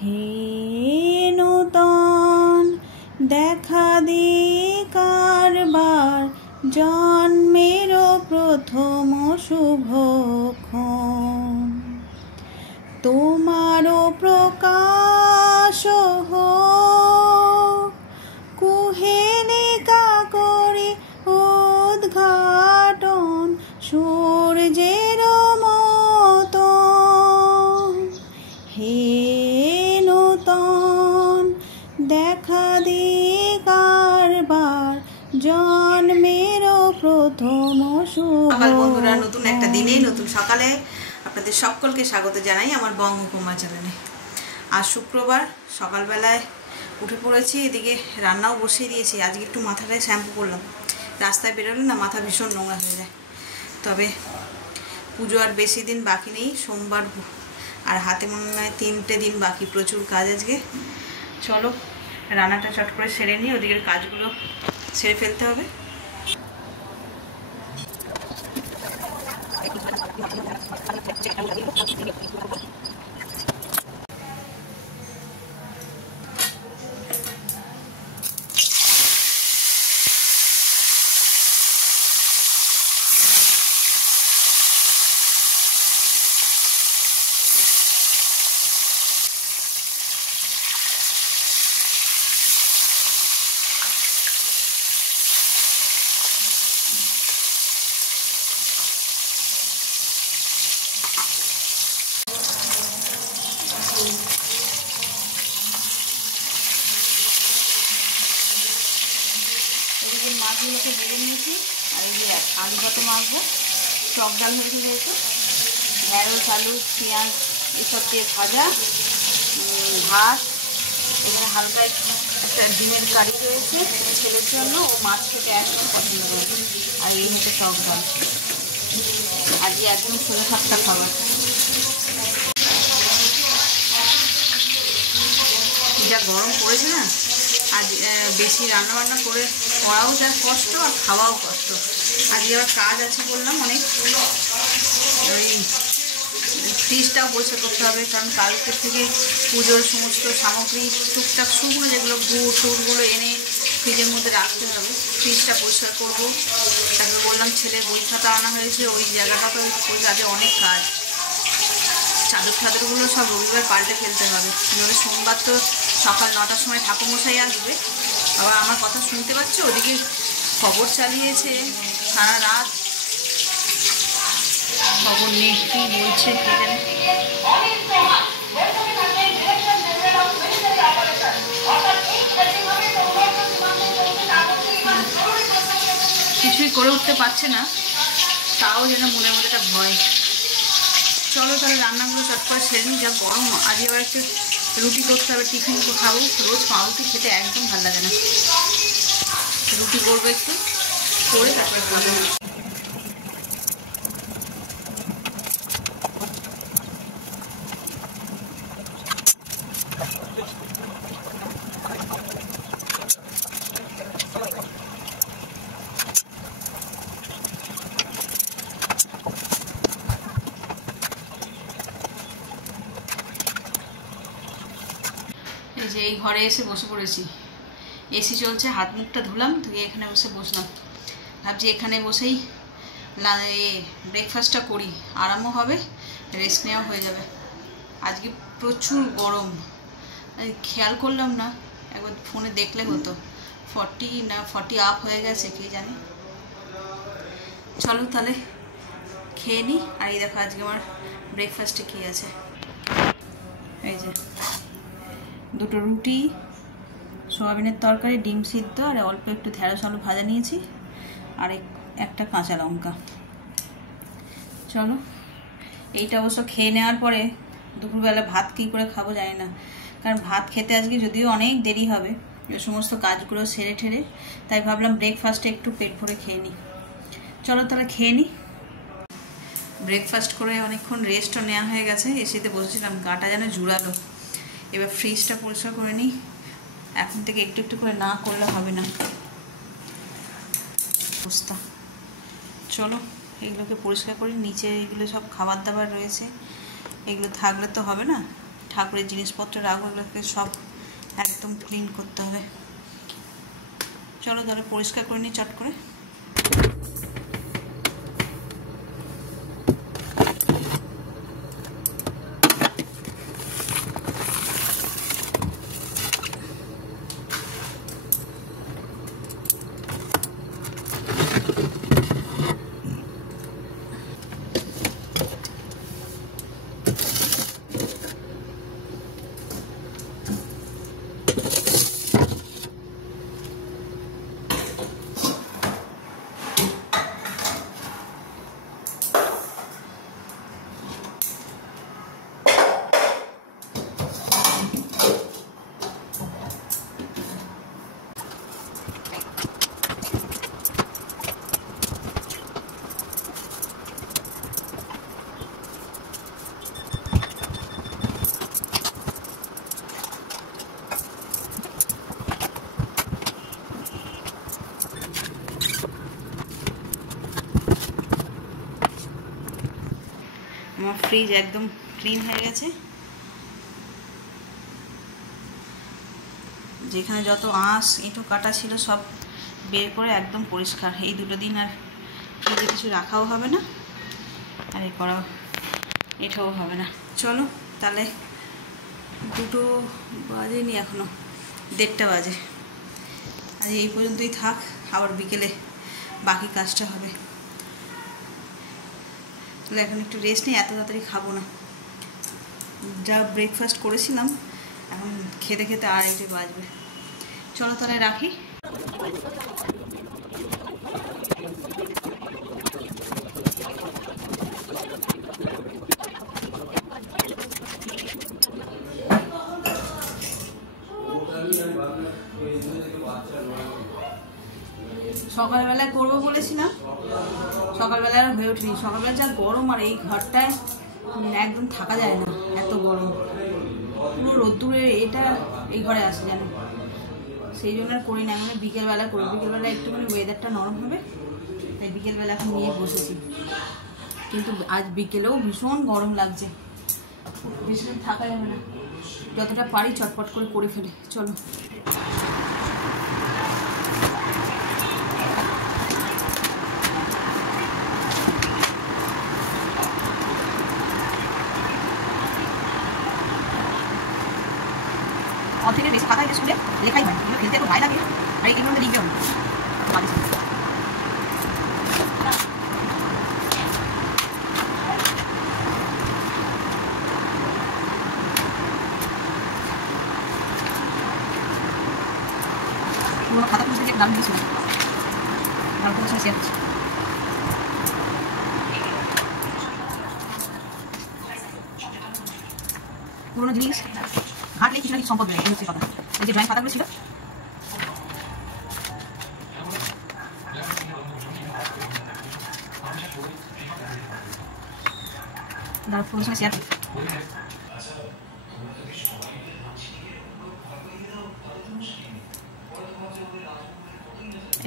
হে নূতন দেখা দে কারবার, জন্মের প্রথম শুভক্ষণ। তোমারও প্রকাশ হোক, কুহেলিকা করে উদ্ঘাটন সূর্যের মতন। হে নূতন দেখা দে কারবার, জন্মের প্রথম শুভ। বন্ধুরা, নতুন একটা দিনে নতুন সকালে আপনাদের সকলকে স্বাগত জানাই আমার বঙ্গকুমার চ্যানেলে। আজ শুক্রবার সকালবেলায় উঠে পড়েছি, এদিকে রান্নাও বসিয়ে দিয়েছি। আজকে একটু মাথাটায় শ্যাম্পু করলাম, রাস্তায় বেরোলে না মাথা ভীষণ নোংরা হয়ে যায়। তবে পুজো আর বেশি দিন বাকি নেই, সোমবার আর হাতে মনে হয় 3টে দিন বাকি। প্রচুর কাজ আজকে। চলো রান্নাটা চট করে সেরে নিই, ওদিকের কাজগুলো সেরে ফেলতে হবে। এদিকে মাছগুলোকে ভেজে নিয়েছি, আর এই যে আলু ভাতে মাখবো। টক ডাল হয়েছে যেহেতু, ঢেঁড়স আলু পেঁয়াজ এসব দিয়ে ভাজা, ভাত। এখানে হালকা একটা ডিমের কারি রয়েছে ছেলের জন্য, ও মাছ খেতে একদম পছন্দ করে। আর এই হচ্ছে টক ডাল। আজকে একদম 6-7টা খাবার। যা গরম পড়েছে না, আজ বেশি রান্নাবান্না করাও যা কষ্ট আর খাওয়াও কষ্ট। আজকে আবার কাজ আছে বললাম অনেক, ওই ফ্রিজটাও পরিষ্কার করতে হবে, কারণ কালকের থেকে পুজোর সমস্ত সামগ্রী টুকটাক শুকনো যেগুলো গুড় টুড়গুলো এনে ফ্রিজের মধ্যে রাখতে হবে। ফ্রিজটা পরিষ্কার করবো। তারপরে বললাম ছেলের বই খাতা আনা হয়েছে, ওই জায়গাটা তো ওই কাজে অনেক কাজ। চাদর টাদরগুলো সব রবিবার পাল্টে ফেলতে হবে। নাহলে সোমবার তো সকাল 9টার সময় ঠাকুরমশাই আসবে। আবার আমার কথা শুনতে পাচ্ছ, ওদিকে খবর চালিয়েছে সারা রাত, খবর নেই কী বলছে কে জানে। কিছুই করে উঠতে পারছে না, তাও যেন মনের মধ্যে একটা ভয়। চলো তাহলে রান্নাগুলো চট করে সেরে নিই, যা গরম। আজ আবার একটু রুটি করতে হবে, টিফিন খাবো। রোজ পাউরুটি খেতে একদম ভালো লাগে না। রুটি করবো একটু করে তারপরে খাবো। এই যে এই ঘরে এসে বসে পড়েছি, এসি চলছে। হাত মুখটা ধুলাম, ধুয়ে এখানে বসে বসলাম। ভাবছি এখানে বসেই ব্রেকফাস্টটা করি, আরামও হবে, রেস্ট নেওয়া হয়ে যাবে। আজকে প্রচুর গরম, খেয়াল করলাম না, একবার ফোনে দেখলে হতো। 40 না 40 আপ হয়ে গেছে, কে জানে। চলো তাহলে খেয়ে নিই। আর এই দেখো আজকে আমার ব্রেকফাস্টে কী আছে। এই যে 2টো রুটি, সোয়াবিনের তরকারি, ডিম সিদ্ধ, আর অল্প একটু ঢেঁড়স আলু ভাজা নিয়েছি, আর একটা কাঁচা লঙ্কা। চলো এইটা অবশ্য খেয়ে নেওয়ার পরে দুপুরবেলা ভাত কী করে খাবো জানি না, কারণ ভাত খেতে আজকে যদিও অনেক দেরি হবে, সমস্ত কাজগুলো সেরে ঠেরে, তাই ভাবলাম ব্রেকফাস্টে একটু পেট ভরে খেয়ে নিই। চলো তাহলে খেয়ে নিই। ব্রেকফাস্ট করে অনেকক্ষণ রেস্টও নেওয়া হয়ে গেছে, এসিতে বসেছিলাম, গাটা যেন জুড়ালো। এবার ফ্রিজটা পরিষ্কার করে নিই, এখন থেকে একটু একটু করে না করলে হবে না অবস্থা। চলো এগুলোকে পরিষ্কার করি। নিচে এগুলো সব খাবার দাবার রয়েছে, এগুলো থাকলে তো হবে না, ঠাকুরের জিনিসপত্র রাখগুলোকে সব একদম ক্লিন করতে হবে। চলো তাহলে পরিষ্কার করে নিই চট করে। আমার ফ্রিজ একদম ক্লিন হয়ে গেছে, যেখানে যত আঁশ এঁটো কাটা ছিল সব বের করে একদম পরিষ্কার। এই 2 দিন আর ফ্রিজে কিছু রাখাও হবে না, আর এ করাও এটাও হবে না। চলো তাহলে 2টো বাজেনি, এখনো 1:30 বাজে। আর এই পর্যন্তই থাক, আবার বিকেলে বাকি কাজটা হবে। তাহলে এখন একটু রেস্ট নিই, এত তাড়াতাড়ি খাবো না। যা ব্রেকফাস্ট করেছিলাম এখন খেতে খেতে 2:30 বাজবে। চলো তাহলে রাখি। সকালবেলায় করবো বলেছিলাম, সকালবেলায় আর হয়ে ওঠেনি। সকালবেলা যা গরম, আর এই ঘরটায় একদম থাকা যায় না, এত গরম। পুরো রোদ্দুরে এটা এই ঘরে আসে যেন, সেই জন্য আর করি না। মানে বিকেলবেলা করি, বিকেলবেলা একটুখানি ওয়েদারটা নরম হবে, তাই বিকেলবেলা এখন নিয়ে বসেছি। কিন্তু আজ বিকেলেও ভীষণ গরম লাগছে, বেশি থাকা যাবে না। যতটা পারি চটপট করে ফেলে। চলো থেকে বেশ খাতায় স্কুলে লেখাই হয়, এগুলো খেলতে এত ভয় লাগে, আর এগুলোর মধ্যে লিখবে পুরোনো খাতা খুঁজতে যে নাম দিয়েছিল, তারপর শেয়ার করছি। পুরোনো জিনিস ঘাটলে কিছু না কিছু সম্পদ নেই, এই হচ্ছে কথা। এই যে ড্রয়িং খাতাগুলো ছিল, তারপর শেয়ার।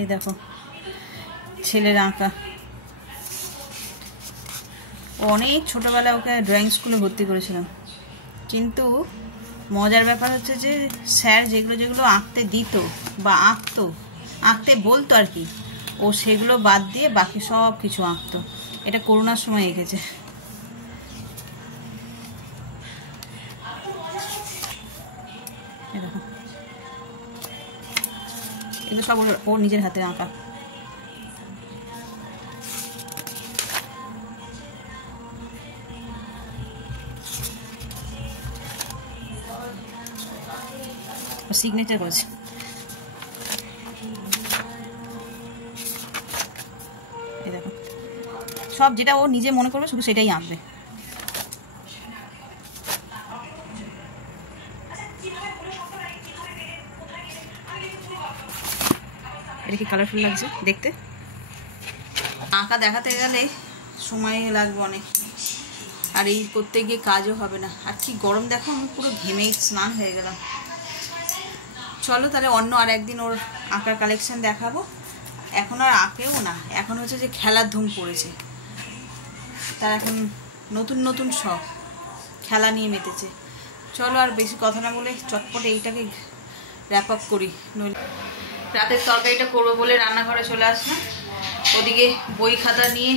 এই দেখো ছেলের আঁকা, অনেক ছোটবেলায় ওকে ড্রয়িং স্কুলে ভর্তি করেছিলাম, কিন্তু মজার ব্যাপার হচ্ছে যে স্যার যেগুলো যেগুলো আঁকতে দিত বা আঁকতে বলতো আর কি, ও সেগুলো বাদ দিয়ে বাকি সব কিছু আঁকতো। এটা করোনার সময় এঁকেছে। দেখো এগুলো সব ওর নিজের হাতে আঁকা। সিগনেচার করেছে। এই দেখো সব যেটা ও নিজে মনে করবে শুধু সেটাই আঁকবে। এটা কি কালারফুল লাগছে দেখতে। আঁকা দেখাতে গেলে সময় লাগবে অনেক, আর এই করতে গিয়ে কাজও হবে না। আর কি গরম দেখো, আমি পুরো ঘেমে স্নান হয়ে গেলাম। চলো তাহলে অন্য আর একদিন ওর আঁকার কালেকশন দেখাবো। এখন আর আঁকেও না, এখন হচ্ছে যে খেলার ধুম পড়েছে, তার এখন নতুন নতুন শখ, খেলা নিয়ে মেতেছে। চলো আর বেশি কথা না বলে চটপট এইটাকে র্যাপ আপ করি, নইলে রাতের তরকারিটা করবো বলে রান্নাঘরে চলে আসলাম। ওদিকে বই খাতা নিয়ে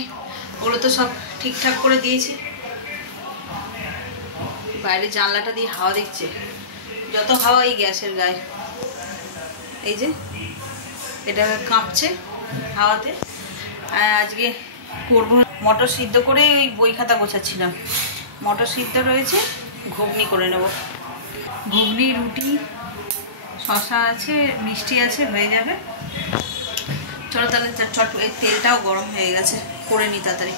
ওগুলো তো সব ঠিকঠাক করে দিয়েছি। বাইরে জানলাটা দিয়ে হাওয়া দিচ্ছে, যত হাওয়া এই গ্যাসের গায়ে, এই যে এটা কাঁপছে হাওয়াতে। আর আজকে করবো মটর সিদ্ধ করে ওই বই খাতা গোছাচ্ছিলাম, মটর সিদ্ধ রয়েছে, ঘুগনি করে নেব। ঘুগনি, রুটি, শশা আছে, মিষ্টি আছে, হয়ে যাবে। চলো তাহলে চট, এই তেলটাও গরম হয়ে গেছে, করে নি তাড়াতাড়ি।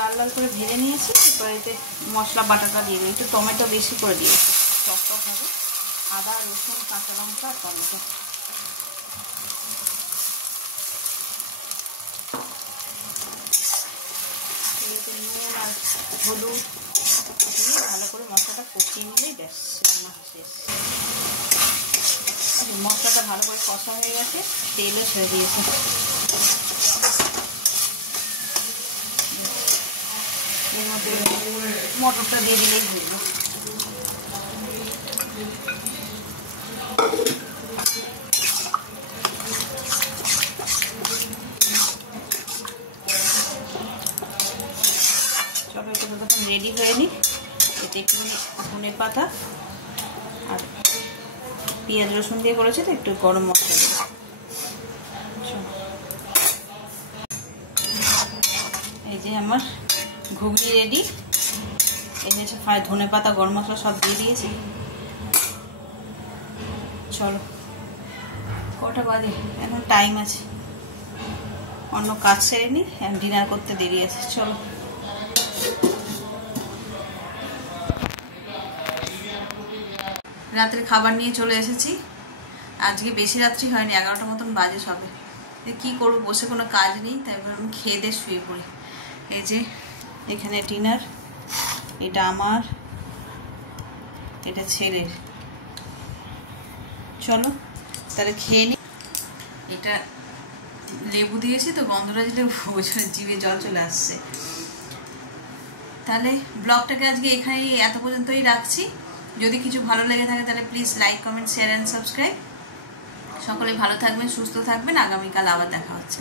লাল লাল করে ভেজে নিয়েছি, এরপর এতে মশলা বাটাটা দিয়ে দেবো। একটু টমেটো বেশি করে দিয়েছি, টক টক হবে। আদা, রসুন, কাঁচা লঙ্কা, টমেটো। এতে নুন আর হলুদ দিয়ে ভালো করে মশলাটা কষিয়ে নিলেই ব্যাস, রান্না শেষ। মশলাটা ভালো করে কষা হয়ে গেছে, তেলও ছেড়ে দিয়েছে। এর মধ্যে মটরটা দিয়ে দিলেই হইল। চলো এটা তখন রেডি হয়ে নি। এতে একটুখানি ধনে পাতা আর পেঁয়াজ রসুন দিয়ে করেছে, তো একটু গরম মশলা দেবো। এই যে আমার ঘুগনি রেডি। এই হচ্ছে ধনে পাতা, গরম মশলা সব দিয়ে দিয়েছি। চলো, কটা বাজে এখন, টাইম আছে, অন্য কাজ সেরে নি, ডিনার করতে দেরি আছে। চলো, রাতের খাবার নিয়ে চলে এসেছি। আজকে বেশি রাত্রি হয়নি, 11টা মতন বাজে সবে। কি করবো, বসে কোনো কাজ নেই, তাই আমি খেয়ে দিয়ে শুয়ে পড়ি। এই যে এখানে ডিনার, এটা আমার, এটা ছেলের। চলো তাহলে খেয়ে নি। এটা লেবু দিয়েছি তো, গন্ধরাজ লেবু, জিভে জল চলে আসছে। তাহলে ব্লগটাকে আজকে এখানেই এত পর্যন্তই রাখছি। যদি কিছু ভালো লেগে থাকে তাহলে please like, comment, share and subscribe. সকলে ভালো থাকবেন, সুস্থ থাকবেন। আগামীকাল আবার দেখা হচ্ছে।